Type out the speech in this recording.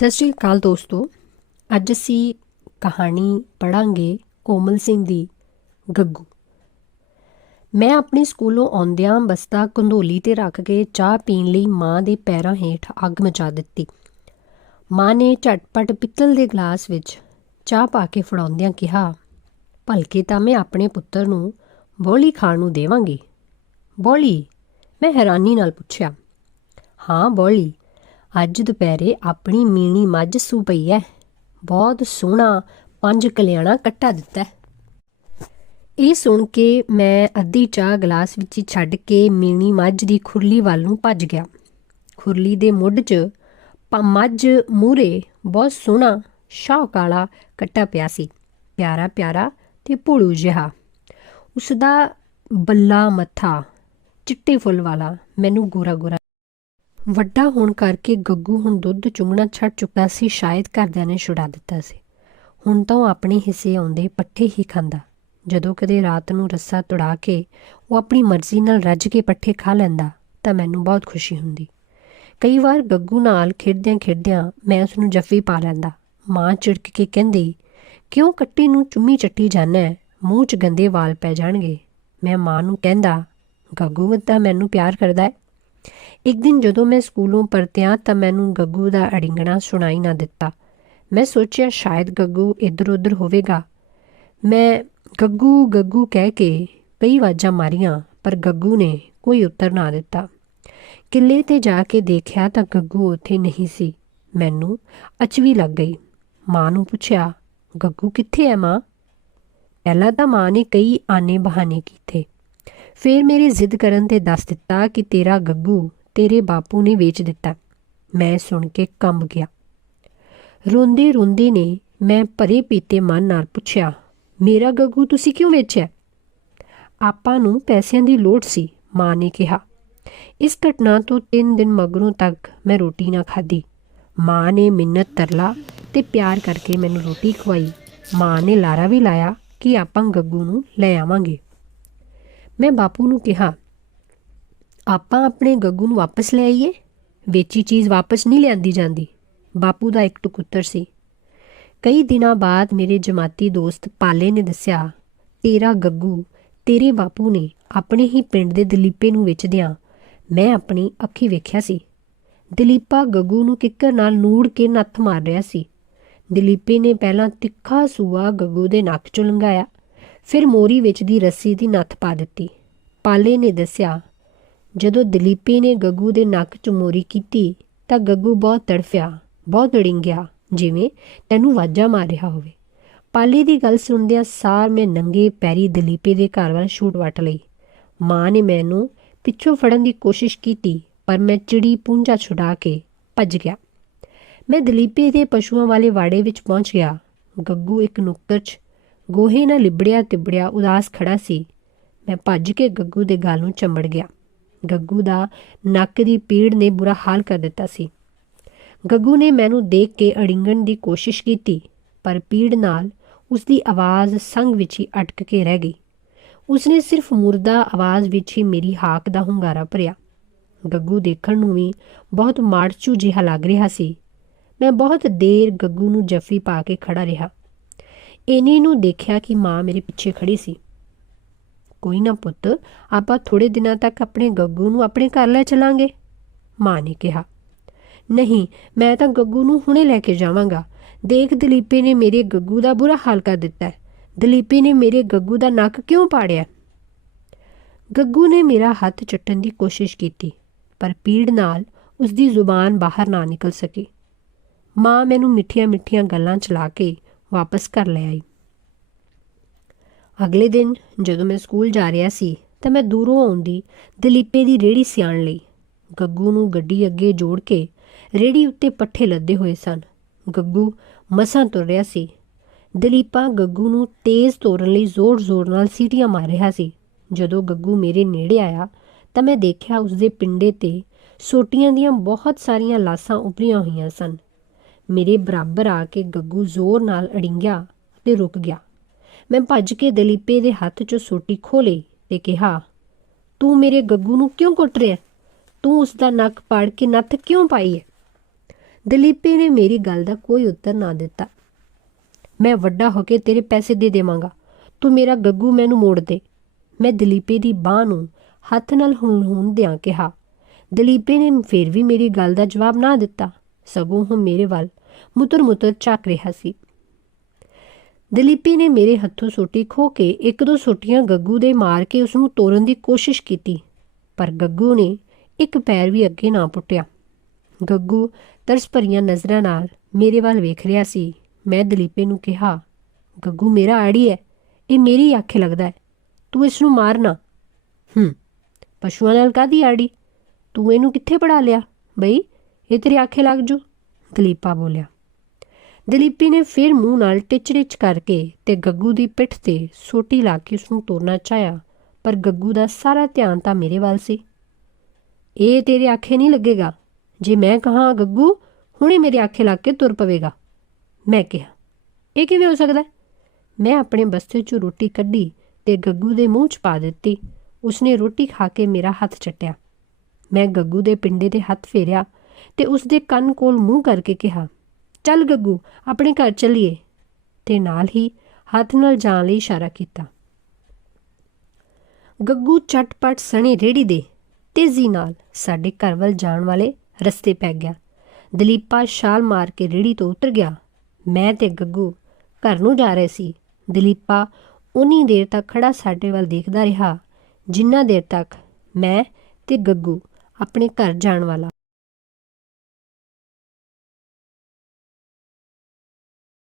ਸਤਿ ਸ਼੍ਰੀ ਅਕਾਲ ਦੋਸਤੋ। ਅੱਜ ਅਸੀਂ ਕਹਾਣੀ ਪੜਾਂਗੇ ਕੋਮਲ ਸਿੰਘ ਦੀ ਗੱਗੂ। ਮੈਂ ਆਪਣੇ ਸਕੂਲੋਂ ਆਉਂਦਿਆਂ ਬਸਤਾ ਕੰਧੋਲੀ ਤੇ ਰੱਖ ਕੇ ਚਾਹ ਪੀਣ ਲਈ ਮਾਂ ਦੇ ਪੈਰਾਂ ਹੇਠ ਅੱਗ ਮਚਾ ਦਿੱਤੀ। ਮਾਂ ਨੇ ਝਟਪਟ ਪਿੱਤਲ ਦੇ ਗਲਾਸ ਵਿੱਚ ਚਾਹ ਪਾ ਕੇ ਫੜਾਉਂਦਿਆਂ ਕਿਹਾ, ਭਲਕੇ ਤਾਂ ਮੈਂ ਆਪਣੇ ਪੁੱਤਰ ਨੂੰ ਬੋਲੀ ਖਾਣ ਨੂੰ ਦੇਵਾਂਗੀ। ਬੋਲੀ? ਮੈਂ ਹੈਰਾਨੀ ਨਾਲ ਪੁੱਛਿਆ। ਹਾਂ, ਬੋਲੀ। ਅੱਜ ਦੁਪਹਿਰੇ ਆਪਣੀ ਮੀਣੀ ਮੱਝ ਸੂ ਪਈ ਐ। ਬਹੁਤ ਸੋਹਣਾ ਪੰਜ ਕਲਿਆਣਾ ਕੱਟਾ ਦਿੱਤਾ ਇਹ ਸੁਣ ਕੇ ਮੈਂ ਅੱਧੀ ਚਾਹ ਗਲਾਸ ਵਿੱਚ ਹੀ ਛੱਡ ਕੇ ਮੀਣੀ ਮੱਝ ਦੀ ਖੁਰਲੀ ਵੱਲ ਨੂੰ ਭੱਜ ਗਿਆ। ਖੁਰਲੀ ਦੇ ਮੁੱਢ 'ਚ ਪ- ਮੱਝ ਮੂਰੇ ਬਹੁਤ ਸੋਹਣਾ ਸ਼ਾਹ ਕਾਲਾ ਕੱਟਾ ਪਿਆ ਸੀ। ਪਿਆਰਾ ਪਿਆਰਾ ਤੇ ਭੋਲੂ ਜਿਹਾ। ਉਸ ਦਾ ਬੱਲਾ ਮੱਥਾ ਚਿੱਟੇ ਫੁੱਲ ਵਾਲਾ ਮੈਨੂੰ ਗੋਰਾ ਗੋਰਾ ਵੱਡਾ ਹੋਣ ਕਰਕੇ ਗੱਗੂ ਹੁਣ ਦੁੱਧ ਚੁੰਗਣਾ ਛੱਡ ਚੁੱਕਾ ਸੀ, ਸ਼ਾਇਦ ਘਰਦਿਆਂ ਨੇ ਛੁਡਾ ਦਿੱਤਾ ਸੀ। ਹੁਣ ਤਾਂ ਉਹ ਆਪਣੇ ਹਿੱਸੇ ਆਉਂਦੇ ਪੱਠੇ ਹੀ ਖਾਂਦਾ। ਜਦੋਂ ਕਦੇ ਰਾਤ ਨੂੰ ਰੱਸਾ ਤੁੜਾ ਕੇ ਉਹ ਆਪਣੀ ਮਰਜ਼ੀ ਨਾਲ ਰੱਜ ਕੇ ਪੱਠੇ ਖਾ ਲੈਂਦਾ, ਤਾਂ ਮੈਨੂੰ ਬਹੁਤ ਖੁਸ਼ੀ ਹੁੰਦੀ। ਕਈ ਵਾਰ ਗੱਗੂ ਨਾਲ ਖੇਡਦਿਆਂ ਖੇਡਦਿਆਂ ਮੈਂ ਉਸ ਨੂੰ ਜੱਫੀ ਪਾ ਲੈਂਦਾ। ਮਾਂ ਚਿੜਕ ਕੇ ਕਹਿੰਦੀ, ਕਿਉਂ ਕੱਟੀ ਨੂੰ ਚੁੰਮੀ ਚੱਟੀ ਜਾਣਾ ਮੂੰਹ 'ਚ ਗੰਦੇ ਵਾਲ ਪੈ ਜਾਣਗੇ। ਮੈਂ ਮਾਂ ਨੂੰ ਕਹਿੰਦਾ, ਗੱਗੂ ਤਾਂ ਮੈਨੂੰ ਪਿਆਰ ਕਰਦਾ ਹੈ ਇੱਕ ਦਿਨ ਜਦੋਂ ਮੈਂ ਸਕੂਲੋਂ ਪਰਤਿਆ ਤਾਂ ਮੈਨੂੰ ਗੱਗੂ ਦਾ ਅੜਿੰਗਣਾ ਸੁਣਾਈ ਨਾ ਦਿੱਤਾ। ਮੈਂ ਸੋਚਿਆ ਸ਼ਾਇਦ ਗੱਗੂ ਇੱਧਰ-ਉੱਧਰ ਹੋਵੇਗਾ। ਮੈਂ ਗੱਗੂ ਗੱਗੂ ਕਹਿ ਕੇ ਕਈ ਵਾਜਾਂ ਮਾਰੀਆਂ, ਪਰ ਗੱਗੂ ਨੇ ਕੋਈ ਉੱਤਰ ਨਾ ਦਿੱਤਾ। ਕਿੱਲੇ ਤੇ ਜਾ ਕੇ ਦੇਖਿਆ ਤਾਂ ਗੱਗੂ ਉੱਥੇ ਨਹੀਂ ਸੀ। ਮੈਨੂੰ ਅਚਵੀ ਲੱਗ ਗਈ। ਮਾਂ ਨੂੰ ਪੁੱਛਿਆ, ਗੱਗੂ ਕਿੱਥੇ ਹੈ ਮਾਂ? ਪਹਿਲਾਂ ਤਾਂ ਮਾਂ ਨੇ ਕਈ ਆਨੇ ਬਹਾਨੇ ਕੀਤੇ। ਫਿਰ ਮੇਰੀ ਜ਼ਿੱਦ ਕਰਨ ਤੇ ਦੱਸ ਦਿੱਤਾ ਕਿ ਤੇਰਾ ਗੱਗੂ ਤੇਰੇ ਬਾਪੂ ਨੇ ਵੇਚ ਦਿੱਤਾ। ਮੈਂ ਸੁਣ ਕੇ ਕੰਬ ਗਿਆ। ਰੋਂਦੇ ਰੋਂਦੇ ਨੇ ਮੈਂ ਭਰੇ ਪੀਤੇ ਮਨ ਨਾਲ ਪੁੱਛਿਆ, ਮੇਰਾ ਗੱਗੂ ਤੁਸੀਂ ਕਿਉਂ ਵੇਚਿਆ? ਆਪਾਂ ਨੂੰ ਪੈਸਿਆਂ ਦੀ ਲੋੜ ਸੀ, ਮਾਂ ਨੇ ਕਿਹਾ। ਇਸ ਘਟਨਾ ਤੋਂ 3 ਦਿਨ ਮਗਰੋਂ ਤੱਕ ਮੈਂ ਰੋਟੀ ਨਾ ਖਾਧੀ। ਮਾਂ ਨੇ ਮਿੰਨਤ ਤਰਲਾ ਤੇ ਪਿਆਰ ਕਰਕੇ ਮੈਨੂੰ ਰੋਟੀ ਖਵਾਈ। ਮਾਂ ਨੇ ਲਾਰਾ ਵੀ ਲਾਇਆ ਕਿ ਆਪਾਂ ਗੱਗੂ ਨੂੰ ਲੈ ਆਵਾਂਗੇ। ਮੈਂ ਬਾਪੂ ਨੂੰ ਕਿਹਾ, ਆਪਾਂ ਆਪਣੇ ਗੱਗੂ ਨੂੰ ਵਾਪਸ ਲੈ ਆਈਏ? ਵੇਚੀ ਚੀਜ਼ ਵਾਪਸ ਨਹੀਂ ਲਿਆਂਦੀ ਜਾਂਦੀ। ਬਾਪੂ ਦਾ ਇੱਕ ਟੁਕੁੱਤਰ ਸੀ। ਕਈ ਦਿਨਾਂ ਬਾਅਦ ਮੇਰੇ ਜਮਾਤੀ ਦੋਸਤ ਪਾਲੇ ਨੇ ਦੱਸਿਆ, ਤੇਰਾ ਗੱਗੂ ਤੇਰੇ ਬਾਪੂ ਨੇ ਆਪਣੇ ਹੀ ਪਿੰਡ ਦੇ ਦਲੀਪੇ ਨੂੰ ਵੇਚਦਿਆਂ ਮੈਂ ਆਪਣੀ ਅੱਖੀ ਵੇਖਿਆ ਸੀ। ਦਲੀਪਾ ਗੱਗੂ ਨੂੰ ਕਿੱਕਰ ਨਾਲ ਨੂੜ ਕੇ ਨੱਥ ਮਾਰ ਰਿਹਾ ਸੀ। ਦਲੀਪੇ ਨੇ ਪਹਿਲਾਂ ਤਿੱਖਾ ਸੂਆ ਗੱਗੂ ਦੇ ਨੱਕ 'ਚੋਂ ਲੰਘਾਇਆ। ਫਿਰ ਮੋਰੀ ਵਿੱਚ ਦੀ ਰੱਸੀ ਦੀ ਨੱਥ ਪਾ ਦਿੱਤੀ। ਪਾਲੇ ਨੇ ਦੱਸਿਆ, ਜਦੋਂ ਦਲੀਪੇ ਨੇ ਗੱਗੂ ਦੇ ਨੱਕ 'ਚ ਮੋਰੀ ਕੀਤੀ, ਤਾਂ ਗੱਗੂ ਬਹੁਤ ਤੜਫਿਆ, ਬਹੁਤ ਡਿੰਗਿਆ ਜਿਵੇਂ ਤੈਨੂੰ ਵਾਜਾ ਮਾਰ ਰਿਹਾ ਹੋਵੇ। ਪਾਲੇ ਦੀ ਗੱਲ ਸੁਣਦਿਆਂ ਸਾਰ ਮੈਂ ਨੰਗੇ ਪੈਰੀ ਦਲੀਪੇ ਦੇ ਘਰ ਵੱਲ ਛੂਟ ਵਟ ਲਈ। ਮਾਂ ਨੇ ਮੈਨੂੰ ਪਿੱਛੋਂ ਫੜਨ ਦੀ ਕੋਸ਼ਿਸ਼ ਕੀਤੀ, ਪਰ ਮੈਂ ਚਿੜੀ ਪੂੰਝਾ ਛੁਡਾ ਕੇ ਭੱਜ ਗਿਆ। ਮੈਂ ਦਲੀਪੇ ਦੇ ਪਸ਼ੂਆਂ ਵਾਲੇ ਵਾੜੇ ਵਿੱਚ ਪਹੁੰਚ ਗਿਆ। ਗੱਗੂ ਇੱਕ ਨੁੱਕਰ 'ਚ ਗੋਹੇ ਨਾਲ ਲਿਬੜਿਆ ਤਿਬੜਿਆ ਉਦਾਸ ਖੜਾ ਸੀ। ਮੈਂ ਭੱਜ ਕੇ ਗੱਗੂ ਦੇ ਗਲ ਨੂੰ ਚੰਬੜ ਗਿਆ। ਗੱਗੂ ਦਾ ਨੱਕ ਦੀ ਪੀੜ ਨੇ ਬੁਰਾ ਹਾਲ ਕਰ ਦਿੱਤਾ ਸੀ। ਗੱਗੂ ਨੇ ਮੈਨੂੰ ਦੇਖ ਕੇ ਅੜਿੰਗਣ ਦੀ ਕੋਸ਼ਿਸ਼ ਕੀਤੀ, ਪਰ ਪੀੜ ਨਾਲ ਉਸ ਦੀ ਆਵਾਜ਼ ਸੰਗ ਵਿੱਚ ਹੀ ਅਟਕ ਕੇ ਰਹਿ ਗਈ। ਉਸਨੇ ਸਿਰਫ ਮੁਰਦਾ ਆਵਾਜ਼ ਵਿੱਚ ਹੀ ਮੇਰੀ ਹਾਕ ਦਾ ਹੁੰਗਾਰਾ ਭਰਿਆ। ਗੱਗੂ ਦੇਖਣ ਨੂੰ ਵੀ ਬਹੁਤ ਮਾੜਚੂ ਜਿਹਾ ਲੱਗ ਰਿਹਾ ਸੀ। ਮੈਂ ਬਹੁਤ ਦੇਰ ਗੱਗੂ ਨੂੰ ਜੱਫੀ ਪਾ ਕੇ ਖੜਾ ਰਿਹਾ। ਇਹਨੇ ਨੂੰ ਦੇਖਿਆ ਕਿ ਮਾਂ ਮੇਰੇ ਪਿੱਛੇ ਖੜੀ ਸੀ। ਕੋਈ ਨਾ ਪੁੱਤ, ਆਪਾਂ ਥੋੜੇ ਦਿਨਾਂ ਤੱਕ ਆਪਣੇ ਗੱਗੂ ਨੂੰ ਆਪਣੇ ਘਰ ਲੈ ਚਲਾਂਗੇ, ਮਾਂ ਨੇ ਕਿਹਾ। ਨਹੀਂ, ਮੈਂ ਤਾਂ ਗੱਗੂ ਨੂੰ ਹੁਣੇ ਲੈ ਕੇ ਜਾਵਾਂਗਾ। ਦੇਖ ਦਲੀਪੇ ਨੇ ਮੇਰੇ ਗੱਗੂ ਦਾ ਬੁਰਾ ਹਾਲ ਕਰ ਦਿੱਤਾ ਹੈ। ਦਲੀਪੇ ਨੇ ਮੇਰੇ ਗੱਗੂ ਦਾ ਨੱਕ ਕਿਉਂ ਪਾੜਿਆ? ਗੱਗੂ ਨੇ ਮੇਰਾ ਹੱਥ ਚੱਟਣ ਦੀ ਕੋਸ਼ਿਸ਼ ਕੀਤੀ, ਪਰ ਪੀੜ ਨਾਲ ਉਸ ਦੀ ਜ਼ੁਬਾਨ ਬਾਹਰ ਨਾ ਨਿਕਲ ਸਕੀ। ਮਾਂ ਮੈਨੂੰ ਮਿੱਠੀਆਂ-ਮਿੱਠੀਆਂ ਗੱਲਾਂ ਚਲਾ ਕੇ ਵਾਪਸ ਕਰ ਲੈ ਆਈ। ਅਗਲੇ ਦਿਨ ਜਦੋਂ ਮੈਂ ਸਕੂਲ ਜਾ ਰਿਹਾ ਸੀ ਤਾਂ ਮੈਂ ਦੂਰੋਂ ਆਉਂਦੀ ਦਲੀਪੇ ਦੀ ਰੇੜੀ ਸਿਆਣ ਲਈ। ਗੱਗੂ ਨੂੰ ਗੱਡੀ ਅੱਗੇ ਜੋੜ ਕੇ ਰੇੜੀ ਉੱਤੇ ਪੱਠੇ ਲੱਦੇ ਹੋਏ ਸਨ। ਗੱਗੂ ਮਸਾਂ ਤੁਰ ਰਿਹਾ ਸੀ। ਦਲੀਪਾ ਗੱਗੂ ਨੂੰ ਤੇਜ਼ ਤੋਰਨ ਲਈ ਜ਼ੋਰ-ਜ਼ੋਰ ਨਾਲ ਸੀਟੀਆਂ ਮਾਰ ਰਿਹਾ ਸੀ। ਜਦੋਂ ਗੱਗੂ ਮੇਰੇ ਨੇੜੇ ਆਇਆ ਤਾਂ ਮੈਂ ਦੇਖਿਆ ਉਸ ਦੇ ਪਿੰਡੇ ਤੇ ਸੋਟੀਆਂ ਦੀਆਂ ਬਹੁਤ ਸਾਰੀਆਂ ਲਾਸਾਂ ਉਭਰੀਆਂ ਹੋਈਆਂ ਸਨ। ਮੇਰੇ ਬਰਾਬਰ ਆ ਕੇ ਗੱਗੂ ਜ਼ੋਰ ਨਾਲ ਅੜਿੰਗਿਆ ਤੇ ਰੁਕ ਗਿਆ। ਮੈਂ ਭੱਜ ਕੇ ਦਲੀਪੇ ਦੇ ਹੱਥ 'ਚੋਂ ਸੋਟੀ ਖੋਲੀ ਤੇ ਕਿਹਾ, ਤੂੰ ਮੇਰੇ ਗੱਗੂ ਨੂੰ ਕਿਉਂ ਕੁੱਟ ਰਿਹਾ? ਤੂੰ ਉਸ ਦਾ ਨੱਕ ਪਾੜ ਕੇ ਨੱਥ ਕਿਉਂ ਪਾਈ ਹੈ? ਦਲੀਪੇ ਨੇ ਮੇਰੀ ਗੱਲ ਦਾ ਕੋਈ ਉੱਤਰ ਨਾ ਦਿੱਤਾ। ਮੈਂ ਵੱਡਾ ਹੋ ਕੇ ਤੇਰੇ ਪੈਸੇ ਦੇ ਦੇਵਾਂਗਾ। ਤੂੰ ਮੇਰਾ ਗੱਗੂ ਮੈਨੂੰ ਮੋੜ ਦੇ। ਮੈਂ ਦਲੀਪੇ ਦੀ ਬਾਹ ਨੂੰ ਹੱਥ ਨਾਲ ਹੁੰਦਿਆਂ ਕਿਹਾ। ਦਲੀਪੇ ਨੇ ਫਿਰ ਵੀ ਮੇਰੀ ਗੱਲ ਦਾ ਜਵਾਬ ਨਾ ਦਿੱਤਾ। ਸਗੋਂ ਉਹ ਮੇਰੇ ਵੱਲ ਮੁੱਤਰ ਮੁੱਤਰ ਚੱਕ ਰਿਹਾ ਸੀ। ਦਲੀਪੀ ਨੇ ਮੇਰੇ ਹੱਥੋਂ ਸੋਟੀ ਖੋ ਕੇ ਇੱਕ ਦੋ ਸੋਟੀਆਂ ਗੱਗੂ ਦੇ ਮਾਰ ਕੇ ਉਸ ਨੂੰ ਤੋੜਨ ਦੀ ਕੋਸ਼ਿਸ਼ ਕੀਤੀ, ਪਰ ਗੱਗੂ ਨੇ ਇੱਕ ਪੈਰ ਵੀ ਅੱਗੇ ਨਾ ਪੁੱਟਿਆ। ਗੱਗੂ ਤਰਸ ਭਰੀਆਂ ਨਜ਼ਰਾਂ ਨਾਲ ਮੇਰੇ ਵੱਲ ਵੇਖ ਰਿਹਾ ਸੀ। ਮੈਂ ਦਲੀਪੇ ਨੂੰ ਕਿਹਾ, ਗੱਗੂ, ਮੇਰਾ ਆੜੀ ਹੈ ਇਹ ਮੇਰੀ ਆਖੇ ਲੱਗਦਾ ਹੈ ਤੂੰ ਇਸ ਨੂੰ। ਮਾਰਨਾ ਹੂੰ, ਪਸ਼ੂਆਂ ਨਾਲ ਕਾਦੀ ਆੜੀ? ਤੂੰ ਇਹਨੂੰ ਕਿੱਥੇ ਪੜਾ ਲਿਆ? ਬਈ, ਇਹ ਤੇਰੀ ਆਖੇ ਲੱਗ ਜੂ। ਦਲੀਪਾ ਬੋਲਿਆ। ਦਲੀਪੀ ਨੇ ਫਿਰ ਮੂੰਹ ਨਾਲ ਟਿਚਰਿਚ ਕਰਕੇ ਤੇ ਗੱਗੂ ਦੀ ਪਿੱਠ ਤੇ ਸੋਟੀ ਲਾ ਕੇ ਉਸ ਨੂੰ ਤੋੜਨਾ ਚਾਹਿਆ, ਪਰ ਗੱਗੂ ਦਾ ਸਾਰਾ ਧਿਆਨ ਤਾਂ ਮੇਰੇ ਵੱਲ ਸੀ। ਇਹ ਤੇਰੇ ਆਖੇ ਨਹੀਂ ਲੱਗੇਗਾ? ਜੇ ਮੈਂ ਕਹਾਂ, ਗੱਗੂ, ਹੁਣੇ ਮੇਰੇ ਆਖੇ ਲੱਗ ਕੇ ਤੁਰ ਪਵੇਗਾ। ਮੈਂ ਕਿਹਾ, ਇਹ ਕਿਵੇਂ ਹੋ ਸਕਦਾ? ਮੈਂ ਆਪਣੇ ਬਸਤੇ 'ਚੋਂ ਰੋਟੀ ਕੱਢੀ ਤੇ ਗੱਗੂ ਦੇ ਮੂੰਹ 'ਚ ਪਾ ਦਿੱਤੀ। ਉਸਨੇ ਰੋਟੀ ਖਾ ਕੇ ਮੇਰਾ ਹੱਥ ਚੱਟਿਆ। ਮੈਂ ਗੱਗੂ ਦੇ ਪਿੰਡੇ ਤੇ ਹੱਥ ਫੇਰਿਆ ਤੇ ਉਸ ਦੇ ਕੰਨ ਕੋਲ ਮੂੰਹ ਕਰਕੇ ਕਿਹਾ, ਚੱਲ ਗੱਗੂ, ਆਪਣੇ ਘਰ ਚੱਲੀਏ। ਤੇ ਨਾਲ ਹੀ ਹੱਥ ਨਾਲ ਜਾਣ ਲਈ ਇਸ਼ਾਰਾ ਕੀਤਾ। ਗੱਗੂ ਚਟਪਟ ਸਣੇ ਰੇੜੀ ਦੇ ਤੇਜ਼ੀ ਨਾਲ ਸਾਡੇ ਘਰ ਵੱਲ ਜਾਣ ਵਾਲੇ ਰਸਤੇ ਪੈ ਗਿਆ। ਦਲੀਪਾ ਛਾਲ ਮਾਰ ਕੇ ਰੇੜੀ ਤੋਂ ਉਤਰ ਗਿਆ। ਮੈਂ ਤੇ ਗੱਗੂ ਘਰ ਨੂੰ ਜਾ ਰਹੇ ਸੀ। ਦਲੀਪਾ ਉਨੀ ਦੇਰ ਤੱਕ ਖੜਾ ਸਾਡੇ ਵੱਲ ਦੇਖਦਾ ਰਿਹਾ, ਜਿੰਨਾ ਦੇਰ ਤੱਕ ਮੈਂ ਤੇ ਗੱਗੂ ਆਪਣੇ ਘਰ ਜਾਣ ਵਾਲਾ